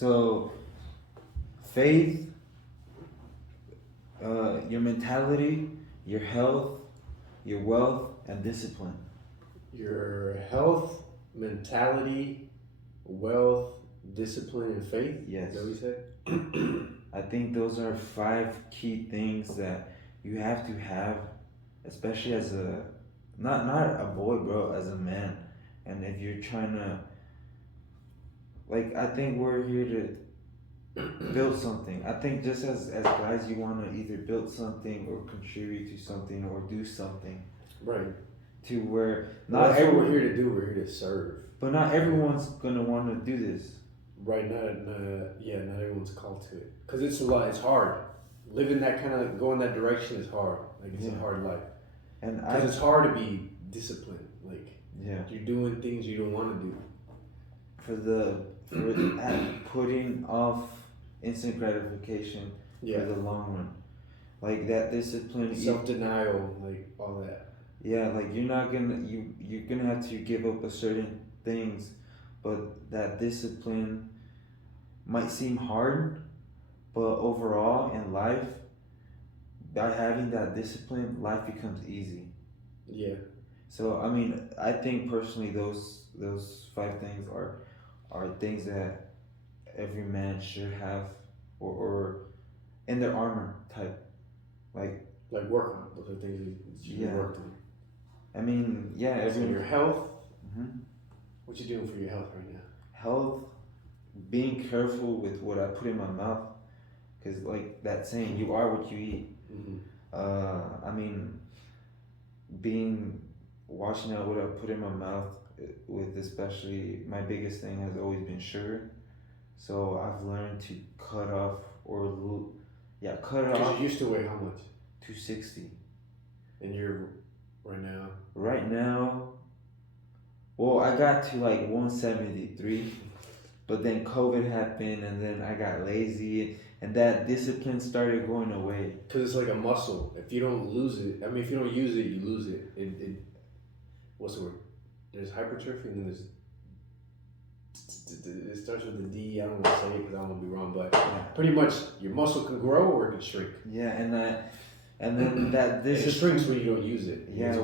So faith, your mentality, your health, your wealth, and discipline. Your health, mentality, wealth, discipline, and faith. Yes. Is that what you said? I think those are five key things that you have to have, especially as a not a boy, bro, as a man. And if you're trying to, like, I think we're here to build something. I think just as guys, you want to either build something or contribute to something or do something. Right. To where not that's what we're here to do. We're here to serve. But not everyone's gonna want to do this. Right. Not everyone's called to it because it's a lot. It's hard. Living that kind of going that direction is hard. Like it's a hard life. And because it's hard to be disciplined. Like you're doing things you don't want to do. For putting off instant gratification for the long run, like that discipline, self-denial, like all that. Yeah, like you're gonna have to give up a certain things, but that discipline might seem hard, but overall in life, by having that discipline, life becomes easy. Yeah. So I mean, I think personally those five things are things that every man should have or in their armor type, like work on. Those are things that you should work on. I mean, so your health. Mm-hmm. What you doing for your health right now? Health, being careful with what I put in my mouth, because like that saying, you are what you eat. Mm-hmm. I mean, watching out what I put in my mouth, with especially my biggest thing has always been sugar. So I've learned to cut off cut it off. You used to weigh how much? 260. And you're right now? Right now, well, I got to like 173, but then COVID happened, and then I got lazy, and that discipline started going away. Because it's like a muscle. If you don't lose it, I mean, if you don't use it, you lose it. What's the word? There's hypertrophy, and then there's. It starts with a D. I don't want to say it because I don't want to be wrong, but pretty much your muscle can grow or it can shrink. Yeah, and then that it shrinks when you don't use it. Yeah,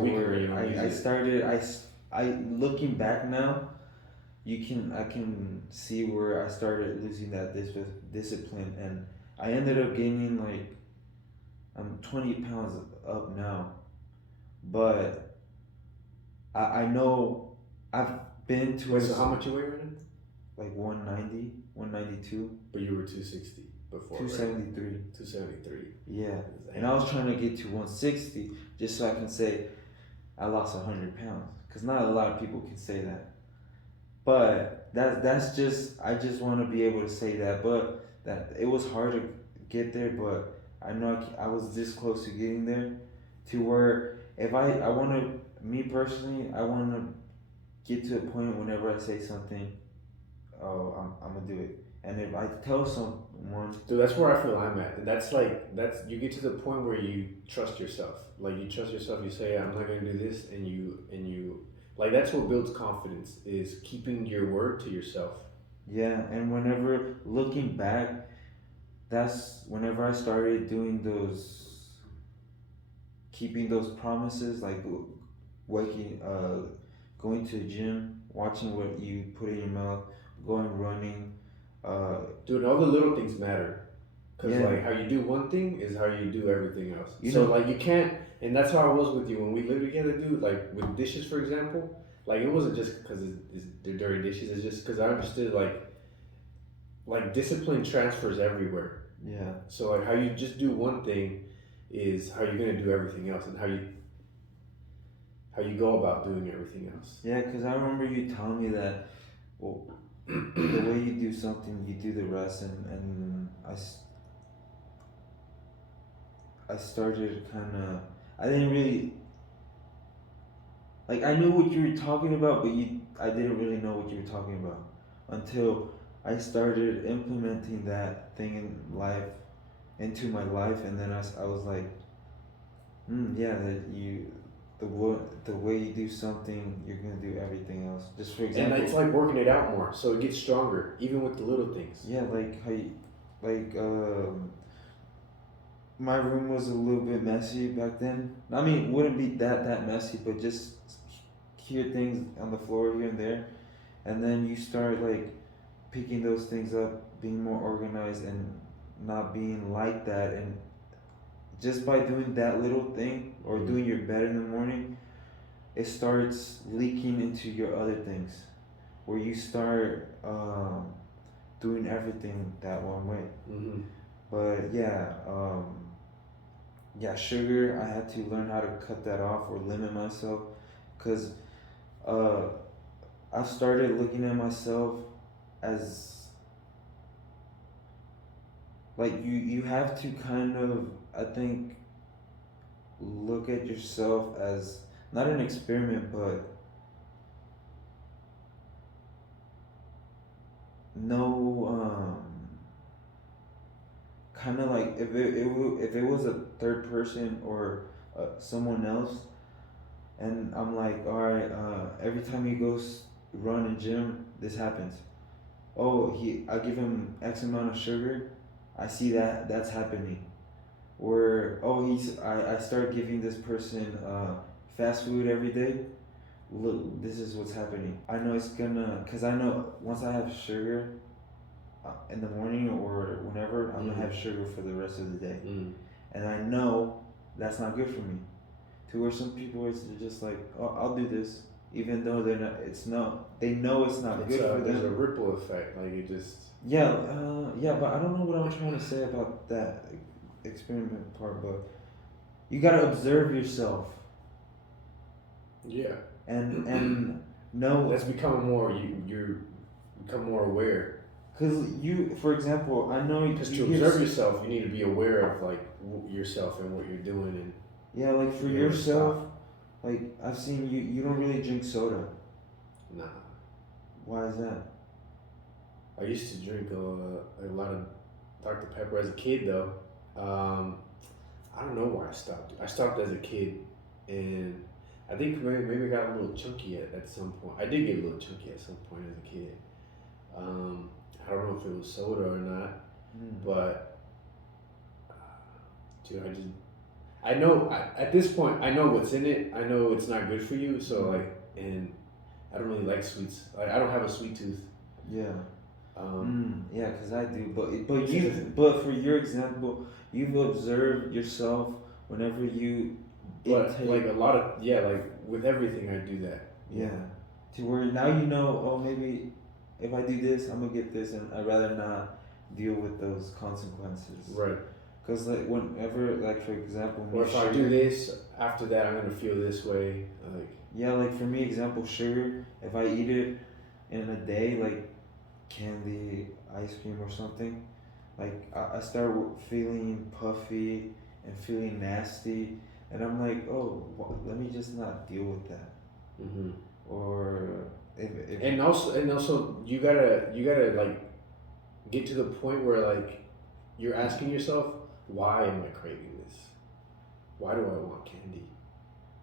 I looking back now, I can see where I started losing that discipline, and I ended up gaining like I'm 20 pounds up now, but I know I've been to. Wait, so how much you weigh right now? Like 190, 192. But you were 260 before. 273. Right? 273. Yeah, and I was trying to get to 160 just so I can say I lost 100 pounds, because not a lot of people can say that. But that's just, I just want to be able to say that. But that it was hard to get there, but I know I was this close to getting there, to where if I want to, me personally, I want to get to a point whenever I say something, oh, I'm gonna do it. And if I tell someone, dude, that's where I feel I'm at. And that's you get to the point where you trust yourself. Like you trust yourself. You say, I'm not gonna do this, and you like that's what builds confidence, is keeping your word to yourself. Yeah, and whenever looking back, that's whenever I started doing keeping those promises, like going to the gym, watching what you put in your mouth, going running. Dude, all the little things matter. Because like how you do one thing is how you do everything else. Like you can't, and that's how I was with you when we lived together, dude. Like with dishes, for example, like it wasn't just because they're dirty dishes. It's just because I understood like discipline transfers everywhere. Yeah. So like how you just do one thing is how you're gonna do everything else, and how you go about doing everything else. Yeah, because I remember you telling me that, well, the way you do something, you do the rest, and I started kind of, I didn't really, like, I knew what you were talking about, but I didn't really know what you were talking about until I started implementing that thing into my life, and then I was like, yeah, that the way you do something, you're gonna do everything else. Just for And example, it's like working it out more, so it gets stronger, even with the little things. yeah, like how you, like my room was a little bit messy back then. I mean, it wouldn't be that messy, but just hear things on the floor here and there, and then you start like picking those things up, being more organized, and not being like that, and just by doing that little thing or doing your bed in the morning, it starts leaking into your other things, where you start doing everything that one way. Mm-hmm. But yeah, yeah, sugar. I had to learn how to cut that off or limit myself, cause uh, I started looking at myself as like you have to kind of, I think, look at yourself as not an experiment, but no kind of like if it was a third person or someone else, and I'm like, all right, every time he goes run in gym, this happens. Oh, I give him X amount of sugar, I see that's happening. Or oh, I start giving this person fast food every day. Look, this is what's happening. I know it's gonna, cause I know once I have sugar in the morning or whenever, I'm gonna have sugar for the rest of the day, and I know that's not good for me. To where some people it's just like, oh, I'll do this, even though they're not. It's not. They know it's not good for them. There's a ripple effect, like it just. Yeah, yeah, but I don't know what I'm trying to say about that experiment part, but you gotta observe yourself. Yeah. And know. Let's become more. You become more aware. Cause you, for example, I know because to observe yourself, you need to be aware of like yourself and what you're doing and. Yeah, like for yourself, like I've seen you. You don't really drink soda. Nah. Why is that? I used to drink a lot of Dr. Pepper as a kid, though. I don't know why I stopped. I stopped as a kid, and I think maybe I got a little chunky at some point. I did get a little chunky at some point as a kid. I don't know if it was soda or not, but dude, I know at this point I know what's in it. I know it's not good for you. So like, and I don't really like sweets. I don't have a sweet tooth. Yeah. Yeah, cause I do, but for your example, you've observed yourself whenever you. But like a lot of like with everything I do that. Yeah, to where now you know. Oh, maybe if I do this, I'm gonna get this, and I'd rather not deal with those consequences. Right. Cause like whenever, like for example, or if I do this after that, I'm gonna feel this way. Like. Yeah, like for me, example, sugar. If I eat it in a day, like candy, ice cream, or something, like I start feeling puffy and feeling nasty, and I'm like, oh, let me just not deal with that. Mm-hmm. Or if and also you gotta like get to the point where like you're asking yourself, why am I craving this? Why do I want candy?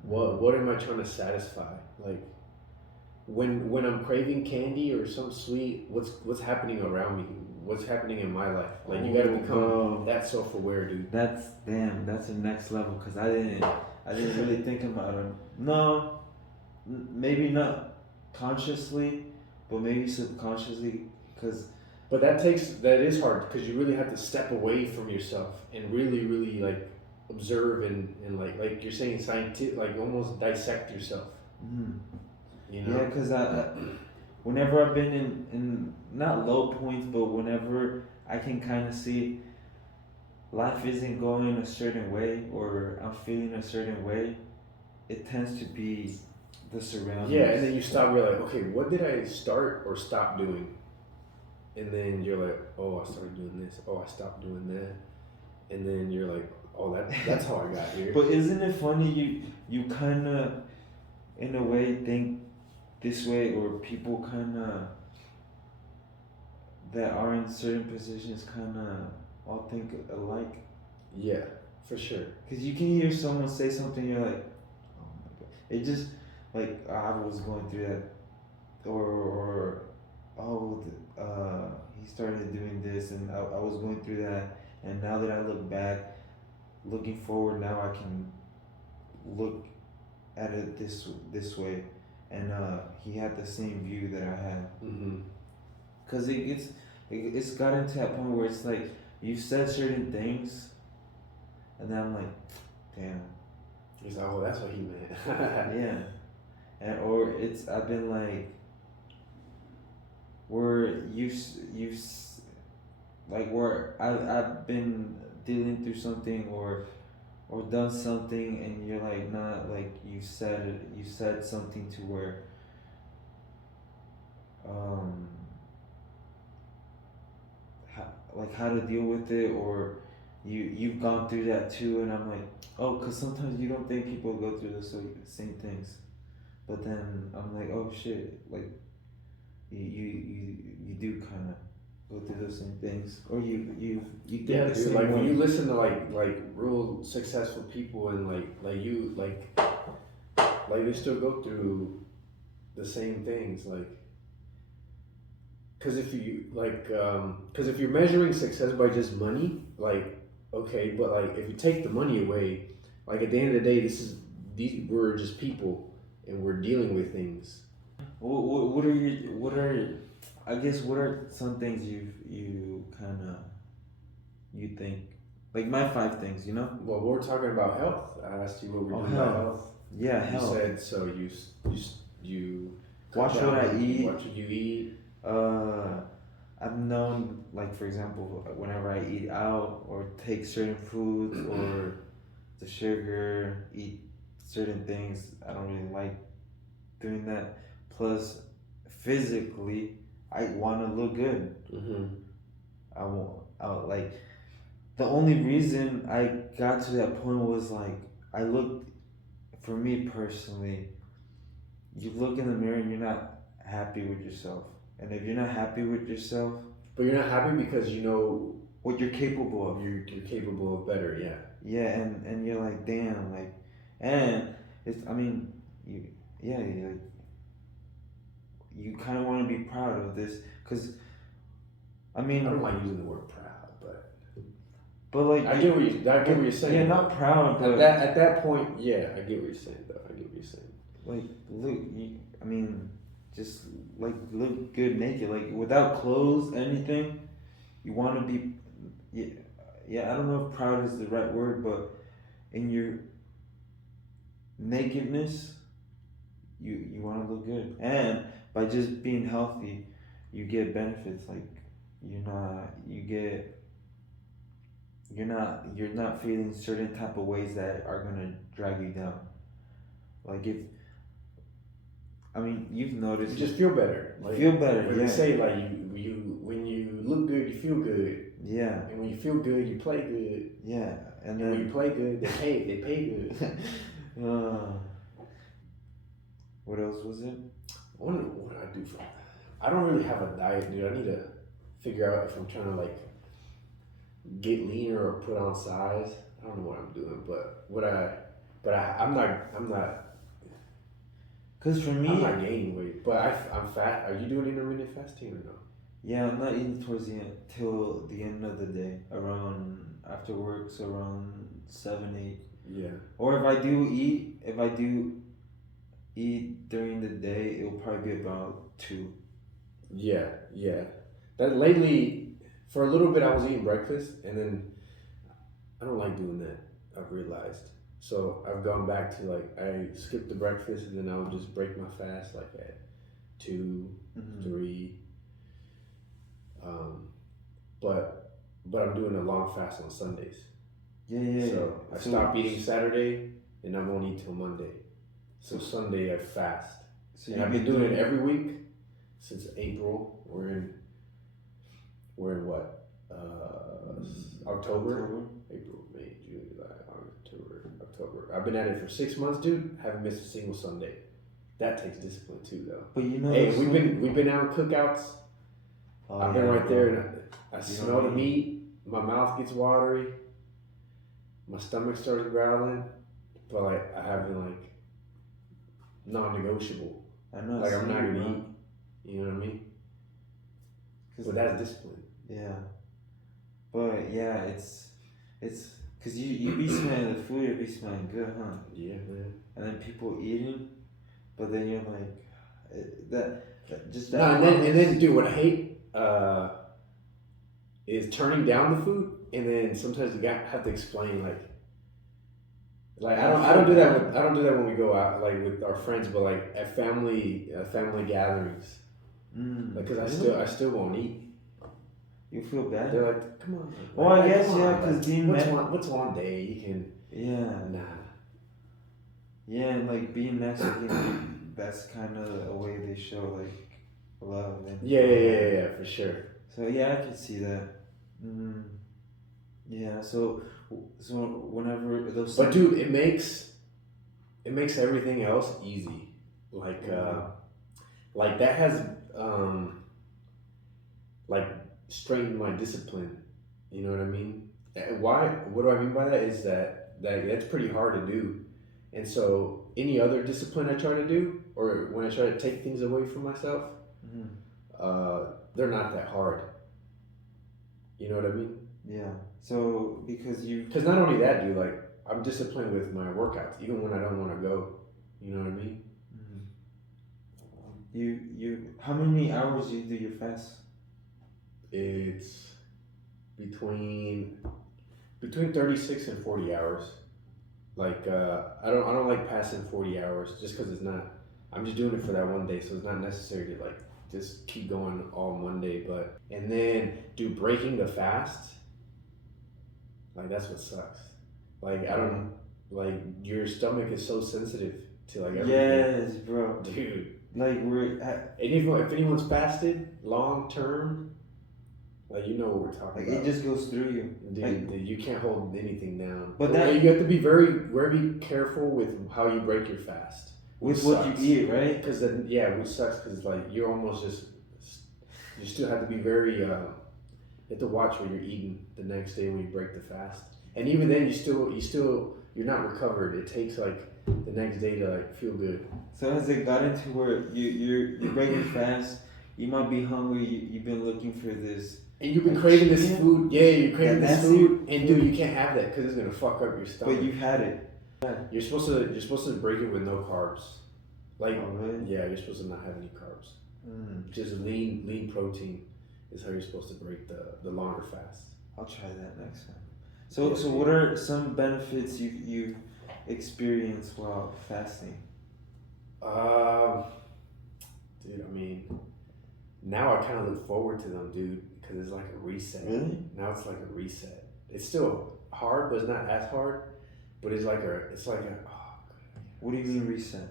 What am I trying to satisfy? Like when I'm craving candy or some sweet, what's happening around me? What's happening in my life? Like you gotta become that self-aware, dude. That's the next level. Cause I didn't really think about it. No, maybe not consciously, but maybe subconsciously. But that is hard because you really have to step away from yourself and really like observe and like you're saying scientific, like almost dissect yourself. Mm-hmm. You know? Yeah, because whenever I've been in not low points, but whenever I can kind of see life isn't going a certain way or I'm feeling a certain way, it tends to be the surroundings. Yeah, and then you stop, you're like, okay, what did I start or stop doing? And then you're like, oh, I started doing this. Oh, I stopped doing that. And then you're like, oh, that's how I got here. But isn't it funny? You kind of, in a way, think this way, or people kind of that are in certain positions kind of all think alike. Yeah, for sure. Because you can hear someone say something, you're like, oh my god. It just like I was going through that, or oh, he started doing this, and I was going through that, and now that I look back, looking forward, now I can look at it this way, and he had the same view that I had. Mm-hmm. Cause it's gotten to that point where it's like you said certain things, and then I'm like, damn. He's like, oh, that's what he meant. Yeah, and or it's I've been like, where like where I've been dealing through something or done something, and you're like not like you said something to where um like how to deal with it, or you've gone through that too, and I'm like, oh, because sometimes you don't think people go through the same things, but then I'm like, oh shit, like you do kind of go through those same things, or you think Yeah, the dude. same Like way. when you listen to like real successful people and like they still go through the same things. Like, because if you're measuring success by just money, like okay, but like if you take the money away, like at the end of the day, these we're just people and we're dealing with things. What are I guess what are some things you kind of you think like my 5 things, you know? Well, we're talking about health. I asked you what we're Oh, doing about health. health. Yeah, You health. said so. You Watch what I eat. Watch what you eat. I've known, like for example, whenever I eat out or take certain foods or the sugar, eat certain things, I don't really like doing that. Plus, physically, I want to look good. Mm-hmm. I like the only reason I got to that point was like I looked for me personally. You look in the mirror and you're not happy with yourself, and if you're not happy with yourself, but you're not happy because you know what you're capable of. you're capable of better. Yeah. Yeah, and you're like, damn, like, and it's I mean, you yeah, you like you kind of want to be proud of this, cause I mean, I don't like using the word proud, but like I get what you're saying. Yeah, not proud, but at that point, yeah, I get what you're saying though. I get what you're saying. like look, I mean, just like look good naked, like without clothes, anything. You want to be, yeah, yeah. I don't know if proud is the right word, but in your nakedness, you want to look good, and by just being healthy, you get benefits. Like you're not, you get, you're not feeling certain type of ways that are gonna drag you down. Like if I mean, you've noticed. You just feel better. Like, feel better. When Yeah. they say like you when you look good, you feel good. Yeah. And when you feel good, you play good. Yeah. And when you play good, they pay good. What else was it? I wonder what I do for. I don't really have a diet, dude. I need to figure out if I'm trying to like get leaner or put on size. I don't know what I'm doing, I'm not. Cause for me, I'm not gaining weight, but I'm fat. Are you doing intermittent fasting or no? Yeah, I'm not eating towards the end till the end of the day, around after work, so around 7, 8. Yeah. Or if I do eat during the day, it'll probably be about 2. Yeah, yeah. That lately, for a little bit, I was eating breakfast, and then I don't like doing that. I've realized. So I've gone back to like I skip the breakfast, and then I would just break my fast like at 2, 3. But I'm doing a long fast on Sundays. Yeah. So I stop eating Saturday, and I won't eat till Monday. So Sunday I fast. So I've been doing it every week since April. We're in what? October? April, May, June, July, August, October. I've been at it for 6 months, dude. Haven't missed a single Sunday. That takes discipline too, though. But you know, hey, we've been out on cookouts. I've been right there, and I smell the meat. My mouth gets watery. My stomach starts growling, but like I haven't like non-negotiable. I know. Like I'm not gonna bro. eat. You know what I mean? But that's discipline. Yeah, but yeah, it's because you be smelling the food, you be smelling good, huh? Yeah, man. And then people eating, but then you're like just that. No, and then, dude, what I hate is turning down the food, and then sometimes you have to explain like I don't do that when we go out like with our friends, but like at family gatherings, like because I still won't eat. You feel bad? They're like, come on. Well, like, I guess yeah, like, because what's one day you can. Yeah. Nah. Yeah, and like being Mexican, that's kind of a way they show like love. And yeah, for sure. So yeah, I can see that. Yeah, so whenever those. But dude, it makes everything else easy. Like that has like strengthened my discipline. You know what I mean? Why? What do I mean by that? Is that that's pretty hard to do, and so any other discipline I try to do, or when I try to take things away from myself, they're not that hard. You know what I mean? Yeah. So because not only that, dude, like I'm disciplined with my workouts, even when I don't want to go. You know what I mean? How many hours do you do your fast? It's between 36 and 40 hours. Like I don't like passing 40 hours just because it's not. I'm just doing it for that one day, so it's not necessary to like just keep going all Monday. But and then do breaking the fast. Like that's what sucks. Like I don't like your stomach is so sensitive to like everything. Yes, bro. Dude. Like if anyone's fasted long term, like you know what we're talking about. It just goes through you. Dude, you can't hold anything down. But you have to be very careful with how you break your fast. With what you eat, right? Because then which sucks because like you're almost just you still have to be very you have to watch what you're eating the next day when you break the fast. And even then you're not recovered. It takes like the next day to like feel good. So has it gotten to where you're breaking fast? You might be hungry. You've been looking for this, and you've been craving this food. Yeah, you're craving this food, and dude, you can't have that because it's gonna fuck up your stomach. But you've had it. You're supposed to break it with no carbs. Like, really? Yeah, you're supposed to not have any carbs. Just lean protein is how you're supposed to break the longer fast. I'll try that next time. So what are some benefits you experience while fasting? Dude, I mean, now I kind of look forward to them, dude, because it's like a reset. Really? Now it's like a reset. It's still hard, but it's not as hard. But it's like a. What do you mean reset?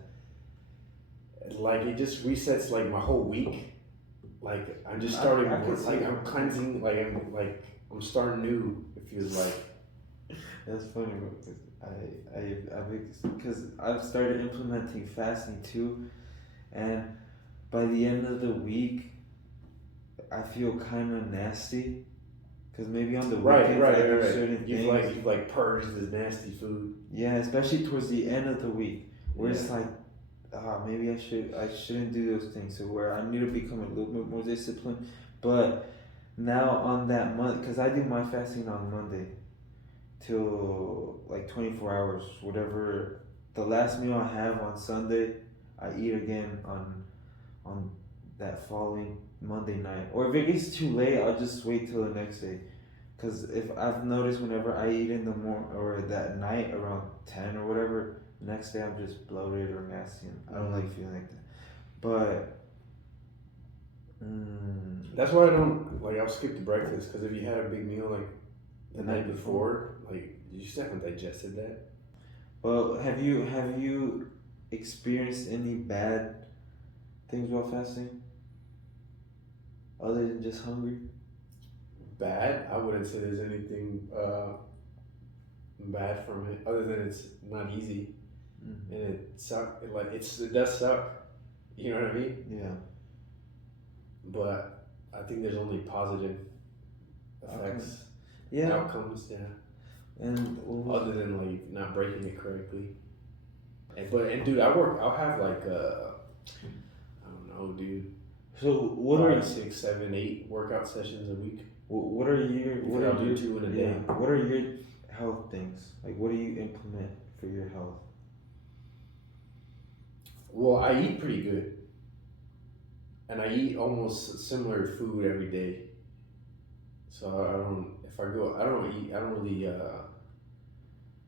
Like it just resets like my whole week. Like I'm just starting. I'm cleansing. I'm starting new. It feels like. That's funny because I've started implementing fasting too, and by the end of the week, I feel kind of nasty. Cause maybe on the weekends I do certain things. You've like purged this nasty food. Yeah, especially towards the end of the week, where it's like, maybe I shouldn't do those things. So where I need to become a little bit more disciplined. But now on that month, cause I do my fasting on Monday, till like 24 hours, whatever. The last meal I have on Sunday, I eat again on that following Monday night. Or if it gets too late, I'll just wait till the next day. Because if I've noticed whenever I eat in the morning or that night around 10 or whatever, the next day I'm just bloated or nasty. And I don't like feeling like that. But that's why I don't like. I'll skip the breakfast because if you had a big meal like the night before, like you just haven't digested that. Well, have you experienced any bad things while fasting? Other than just hungry? Bad? I wouldn't say there's anything bad from it, other than it's not easy and it sucks. It does suck. You know what I mean? Yeah. But I think there's only positive effects, outcomes. Yeah. And other than like not breaking it correctly. And dude, I'll have like I don't know, dude. So what are 5, 6, 7, 8 workout sessions a week? what are your what I'll are do your 2 in a yeah, day. what are your health things? Like what do you implement for your health? Well, I eat pretty good, and I eat almost similar food every day. So I don't. If I go, I don't eat. I don't really.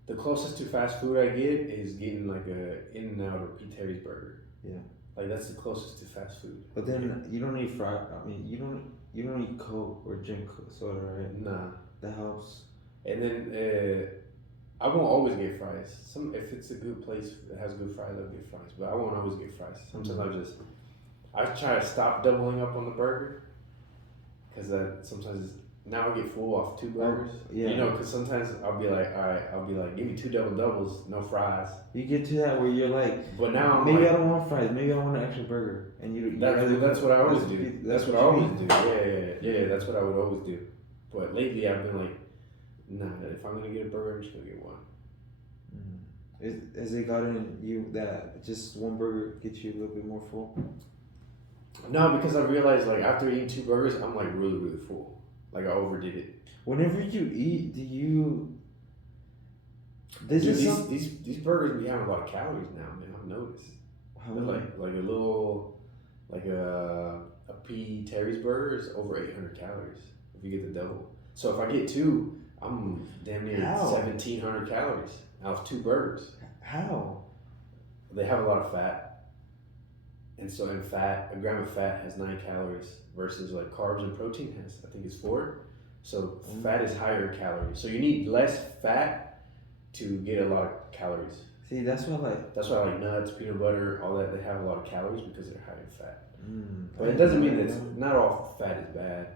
The closest to fast food I get is getting like a In-N-Out or P. Terry's burger. Yeah. Like that's the closest to fast food. But then you don't eat fried. I mean, you don't eat Coke or drink soda, right? Nah. That helps. And then I won't always get fries. If it's a good place that has good fries, I'll get fries. But I won't always get fries. Sometimes I try to stop doubling up on the burger because sometimes now I get full off 2 burgers. Yeah. You know, because sometimes I'll be like, give me 2 double doubles, no fries. You get to that where you're like, but now maybe like, I don't want fries, maybe I want an extra burger, and that's what I always do. That's what I always do. Yeah. That's what I would always do. But lately I've been like, nah, if I'm gonna get a burger, I'm just gonna get one. Has it gotten you that just one burger gets you a little bit more full? No, because I realized like after eating 2 burgers, I'm like really, really full. Like I overdid it. Whenever you eat, do you? These burgers be having a lot of calories now, man. I've noticed. How They're like a little like a P. Terry's burger is over 800 calories if you get the double. So if I get 2, I'm damn near 1,700 calories out of 2 burgers. How? They have a lot of fat, and so a gram of fat has 9 calories versus like carbs and protein has, I think it's 4. So fat is higher calories. So you need less fat to get a lot of calories. See, that's why I like nuts, peanut butter, all that. They have a lot of calories because they're high in fat. But it doesn't mean that not all fat is bad.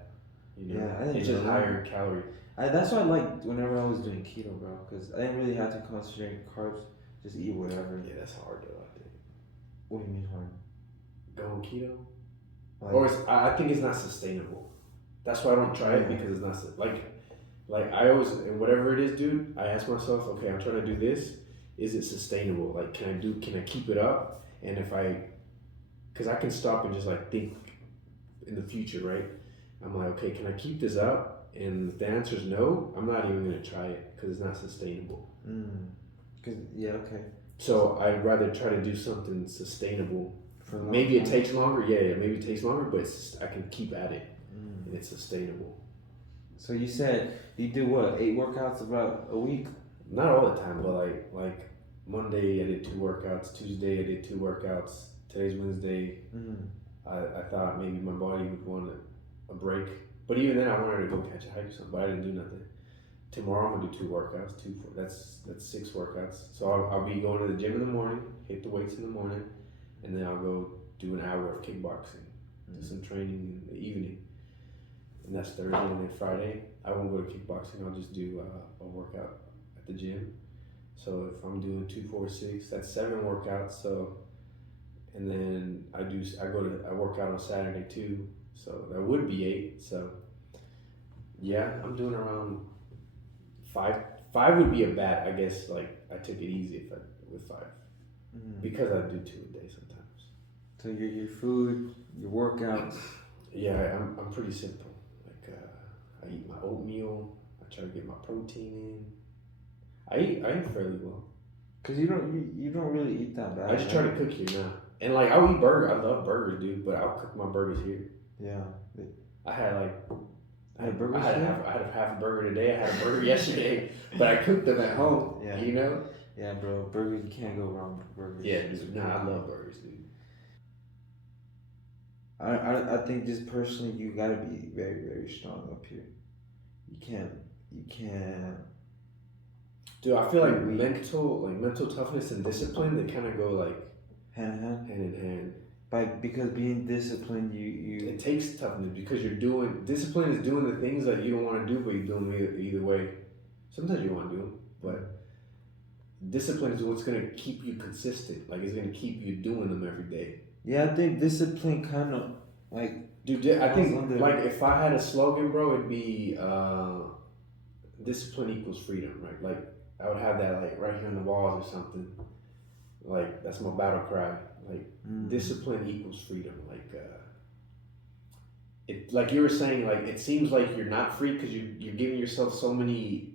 You know? Yeah, it's just higher in calories. That's why I liked whenever I was doing keto, bro, because I didn't really have to concentrate on carbs. Just eat whatever. Yeah, that's hard though, I think. What do you mean hard? Going keto? Or I think it's not sustainable. That's why I don't try it, because it's not like I always, and whatever it is, dude, I ask myself, okay, I'm trying to do this. Is it sustainable? Like, can I keep it up? And because I can stop and just like think in the future, right? I'm like, okay, can I keep this up? And if the answer is no, I'm not even gonna try it because it's not sustainable. Okay. So I'd rather try to do something sustainable. Maybe it takes longer. Yeah, maybe it takes longer, but I can keep at it, and it's sustainable. So you said you do what, 8 workouts about a week? Not all the time, but like Monday I did 2 workouts. Tuesday I did 2 workouts. Today's Wednesday. I thought maybe my body would want a break, but even then I wanted to go catch a hike or something, but I didn't do nothing. Tomorrow I'm gonna do 2 workouts. That's 6 workouts. So I'll be going to the gym in the morning, hit the weights in the morning, and then I'll go do an hour of kickboxing, do some training in the evening. And that's Thursday, and then Friday I won't go to kickboxing. I'll just do a workout at the gym. So if I'm doing 2, 4, 6, that's 7 workouts. So, and then I work out on Saturday too. So that would be 8. So yeah, I'm doing around 5. 5 would be a bad, I guess. Like I took it easy with 5 because I do 2 a day sometimes. So your food, your workouts. Yeah, I'm pretty simple. I eat my oatmeal. I try to get my protein in. I eat fairly well. Cause you don't really eat that bad. I just try to cook here now, and like I'll eat burgers. I love burgers, dude. But I'll cook my burgers here. Yeah. I had burgers. I had half a burger today. I had a burger yesterday, but I cooked them at home. Yeah. You know. Yeah, bro. Burgers, you can't go wrong with burgers. Yeah, dude. Nah, I love burgers, dude. I think just personally, you gotta be very, very strong up here. You can't. Dude, I feel like mental toughness and discipline, they kind of go like hand in hand. Because being disciplined, it takes toughness because discipline is doing the things that you don't want to do, but you do them either way. Sometimes you want to do them, but discipline is what's going to keep you consistent. Like it's going to keep you doing them every day. Yeah, I think discipline kind of like. Dude, I think like if I had a slogan, bro, it'd be discipline equals freedom, right? Like I would have that like right here on the walls or something. Like that's my battle cry. Like Mm. discipline equals freedom. Like it, like you were saying, like it seems like you're not free because you're giving yourself so many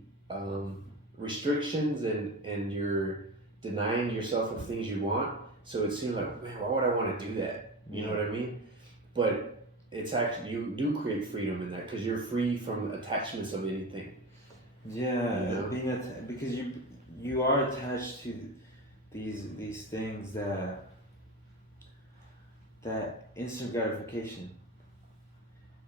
restrictions and you're denying yourself of things you want. So it seems like, man, why would I want to do that? You know what I mean? But it's actually you do create freedom in that because you're free from attachments of anything. Yeah, You know? because you are attached to these things that instant gratification,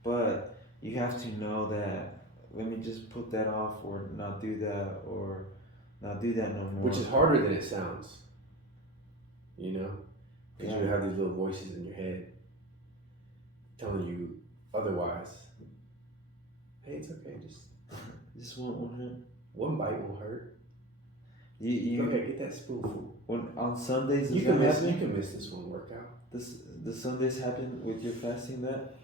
but you have to know that let me just put that off or not do that or not do that no more. Which is harder than it sounds. You know, because Yeah. you have these little voices in your head telling you otherwise. Hey, it's okay. Just one. One bite won't hurt. You Go ahead, get that spoonful. when on Sundays You can miss this one workout. The Sundays happen with your fasting that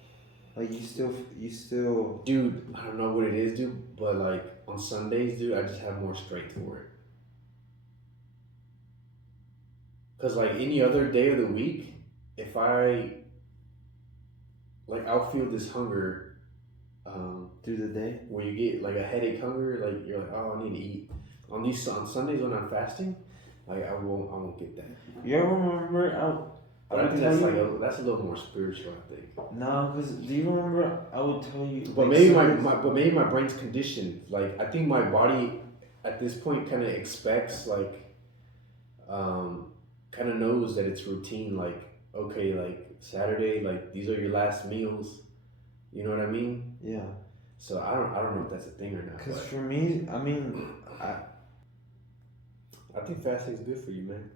like you still. Dude, I don't know what it is, dude, but like on Sundays, dude, I just have more strength for it. Cause like any other day of the week, if I like, I'll feel this hunger. Through the day where you get like a headache hunger, like you're like, oh, I need to eat. On Sundays when I'm fasting, like I won't get that. you ever remember But I think that's a little more spiritual. I think. no, because do you remember I would tell you But like, maybe my brain's conditioned. Like I think my body at this point kind of expects like, kind of knows that it's routine. Like okay, like Saturday, like these are your last meals. You know what I mean? Yeah. So I don't know if that's a thing or not. Because for me, I mean, I think fasting is good for you, man.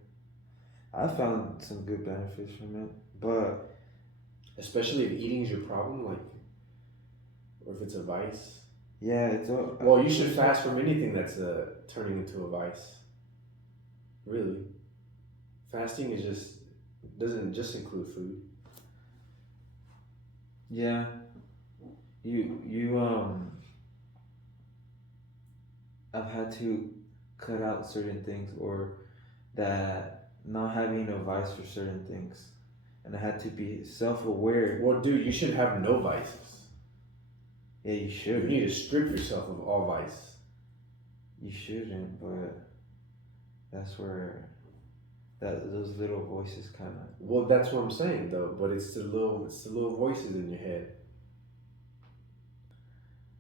I found some good benefits from it, but especially if eating is your problem, like, or if it's a vice. Yeah, it's all. Well, you should fast from anything that's turning into a vice. Really, fasting is doesn't just include food. Yeah, you I've had to cut out certain things or that not having a vice for certain things, and I had to be self-aware. Well, dude, you should have no vices. Yeah, you should. You need to strip yourself of all vice. You shouldn't, but that's where those little voices kind of. Well, that's what I'm saying though. But it's the little voices in your head.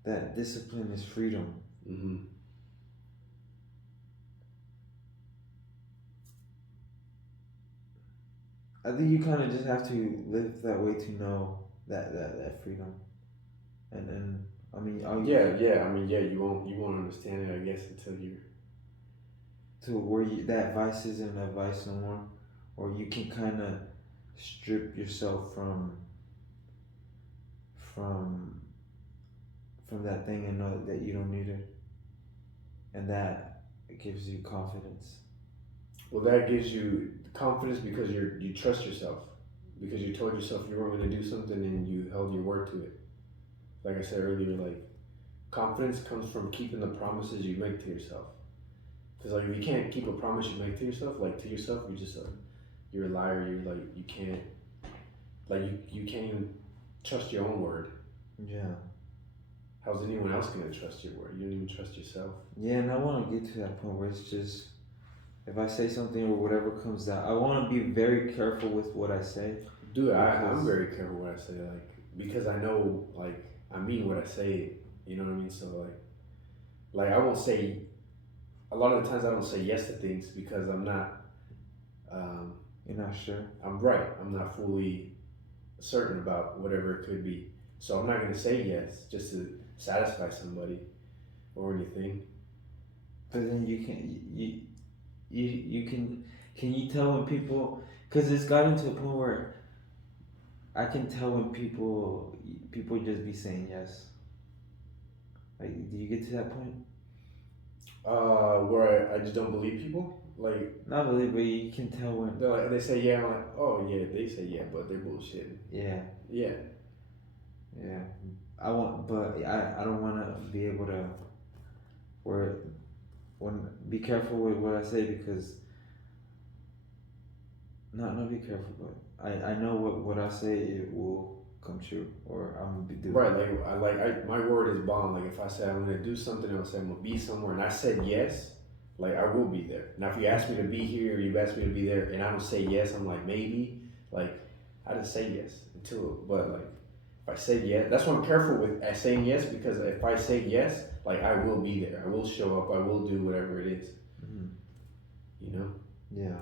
That discipline is freedom. Mm-hmm. I think you kind of just have to live that way to know that freedom, and I mean, you won't understand it, I guess, until you. To where that vice isn't a vice no more, or you can kind of strip yourself from that thing and know that you don't need it, and that it gives you confidence. Well, that gives you confidence because you trust yourself, because you told yourself you were going to do something and you held your word to it. Like I said earlier, like confidence comes from keeping the promises you make to yourself. Because like if you can't keep a promise you make to yourself, you're just you're a liar. You're like you can't you can't even trust your own word. Yeah. How's anyone else gonna trust your word? You don't even trust yourself. Yeah, and I want to get to that point where it's just if I say something or whatever comes out, I want to be very careful with what I say. Dude, I'm very careful what I say, like because I know like I mean what I say. You know what I mean? So like I won't say. A lot of the times I don't say yes to things because I'm not. You're not sure. I'm right. I'm not fully certain about whatever it could be. So I'm not going to say yes just to satisfy somebody or anything. But then you can you tell when people, because it's gotten to a point where I can tell when people just be saying yes. Like, do you get to that point? Where I just don't believe people. Like not believe, but you can tell when they say yeah. I'm like, oh yeah, they say yeah, but they're bullshitting. Yeah. Yeah. Yeah. I don't want to be able to be careful with what I say because not be careful, but I know what I say it will come true, or I'm gonna be doing. Right, my word is bond. Like if I say I'm gonna do something, I'll say I'm gonna be somewhere, and I said yes, like I will be there. Now if you ask me to be here, or you ask me to be there, and I don't say yes, I'm like maybe, like I didn't say yes until, but like if I say yes, that's why I'm careful with saying yes, because if I say yes, like I will be there, I will show up, I will do whatever it is, Mm-hmm. you know. Yeah.